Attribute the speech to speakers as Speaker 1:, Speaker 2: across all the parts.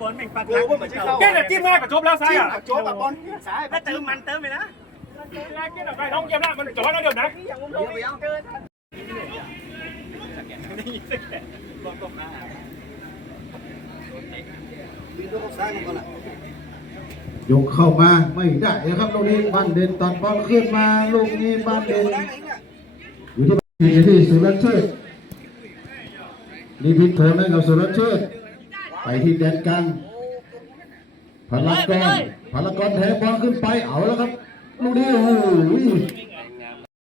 Speaker 1: บอลแม่งปัก
Speaker 2: กูก็เหมือนที่เข้า
Speaker 3: แกเนี่ยจิ้มง่ายกับจบแล้วซ้าย
Speaker 2: จิ้ม
Speaker 3: อะ
Speaker 2: กับโจ๊กกับบอลซ้าย
Speaker 1: ถ้าเติมมันเติมไปนะ
Speaker 3: แรงแกเนี่ยไปน้องเยี่ยมนะมันจบแล้วเดี๋ยวนะ
Speaker 2: มีตัวซ้ายมันก่อนอะ
Speaker 4: ยกเข้ามาไม่ได้นะครับลูกนี้บ้านเด่นตัดบอลขึ้นมาลูกนี้บ้านเด่นอยู่ที่อยู่ที่สุรเชษฐ์นี่พิษโทนให้กับสุรเชษฐ์ ไปที่แดนกลางพลากรพลากรแทงบอลขึ้นไปเอาแล้วครับลูกนี้โอ้โห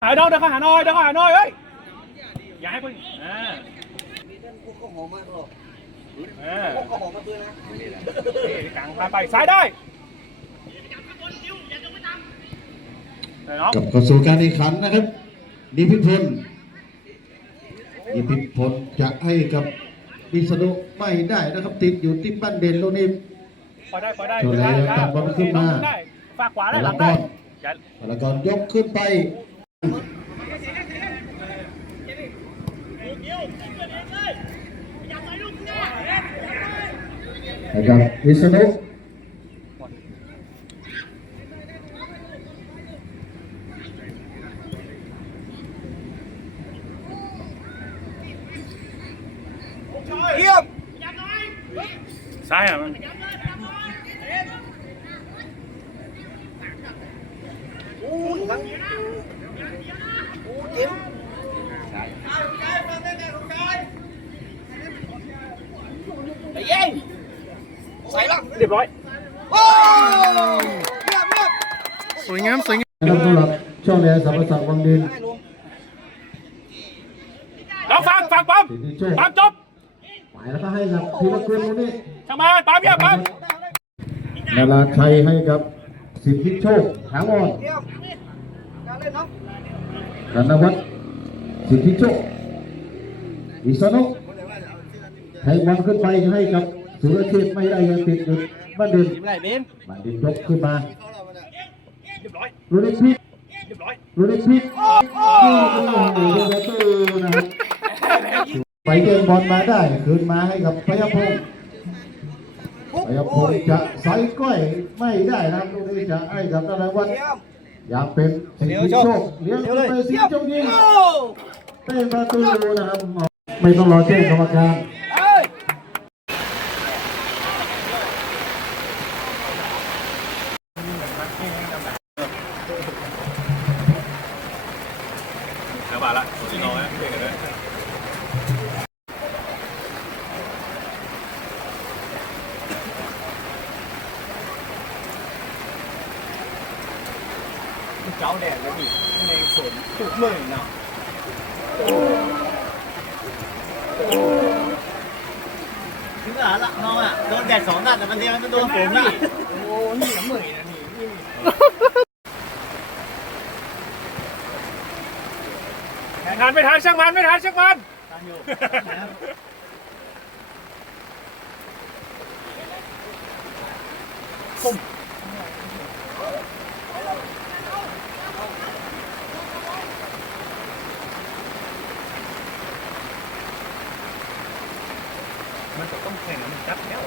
Speaker 3: หาน้องเดี๋ยวเขาหาน้อยเดี๋ยวเขาหาน้อยเฮ้ยอย่าให้เพิ่งอ่า
Speaker 2: กูก็หอมมากหรอก
Speaker 3: อ่า
Speaker 2: กูก็หอมมาด้วยนะ
Speaker 3: กลางพาไปซ้ายได้
Speaker 4: กับเข้าสู่การแข่งขันนะครับนิพิพลนิพิพลจะให้กับ วิษณุไม่ได้นะครับติดอยู่ที่บ้านเด่นลูกนี้
Speaker 3: พอได้พอได้
Speaker 4: โชว์เลยตัดบอลขึ้นมา
Speaker 3: ได้ฝากขวา
Speaker 4: พ
Speaker 3: ได้หลั
Speaker 4: ลางก
Speaker 3: ได้
Speaker 4: รพลากรยกขึ้นไปนะครับวิษณุ
Speaker 2: เยี่ยม
Speaker 3: ซ้ายอะมัน
Speaker 2: อู้มันอู้เจ็บไปยิงใส่ละ
Speaker 3: เรียบร้ อย
Speaker 2: โอ้เยี่ยมเยี่ยม
Speaker 3: สวยงามสวยงาม
Speaker 4: นะครับสำหรับช่องแดนสัมปสักวังดิน
Speaker 2: ได้ลุง
Speaker 3: น้อ
Speaker 4: ไปแล้วก็ให้กับธีรกุลลูกนี้
Speaker 3: ช่างมาปั๊มเยี่ยมปั๊ม
Speaker 4: นาราชัยให้กับสิทธิโชคหางอ่อน
Speaker 2: เยี่ยมการเล่นน้อง
Speaker 4: กันนวัฒน์สิทธิโชควิษณุให้บอลขึ้นไปให้กับสุรเชษฐ์ไม่ได้ยังติดอยู่บ้านเด่น
Speaker 1: ไรเบน
Speaker 4: บ้านเด่นยกขึ้นมา
Speaker 3: เรียบร้อย
Speaker 4: ลูนิพิษ
Speaker 3: เรียบร้อย
Speaker 4: ลูนิพิษโอ้โหประตูนะครับ ไปเกมบอลมาได้คืนมาให้กับพยพงศ์
Speaker 2: ปุ๊บ
Speaker 4: พยพ
Speaker 2: โอ้
Speaker 4: ง
Speaker 2: ย
Speaker 4: ศ์จะใส่ก้อยไม่ได้นะครับลูกนี้จะให้กับนราวัฒน์
Speaker 2: เยี่ยม
Speaker 4: อยากเป็นสิทธิโชคเลี้ยงไปสิทธิโชคยิง
Speaker 2: โอ้
Speaker 4: เป็นประตูนะครับไม่ต้องรอแจ้งกรรมการ
Speaker 2: เอ้ย
Speaker 3: แล้วมาละสุดน้อยเด็กกันเลย
Speaker 1: เจ้าแดดแล้วนี่ในฝนถูกมือเนาะถึงอะละน้องอะโดนแดดสองนัดแต่มันเดียวมันโดนฝนอะโอ้นี่เหมื่อยนะนี่
Speaker 3: แข่งขันไม่ทันช่างมันไม่ทันช่างมัน
Speaker 1: ตามอยู่นะมั
Speaker 3: มันต้องแข่งมันจับแล้ว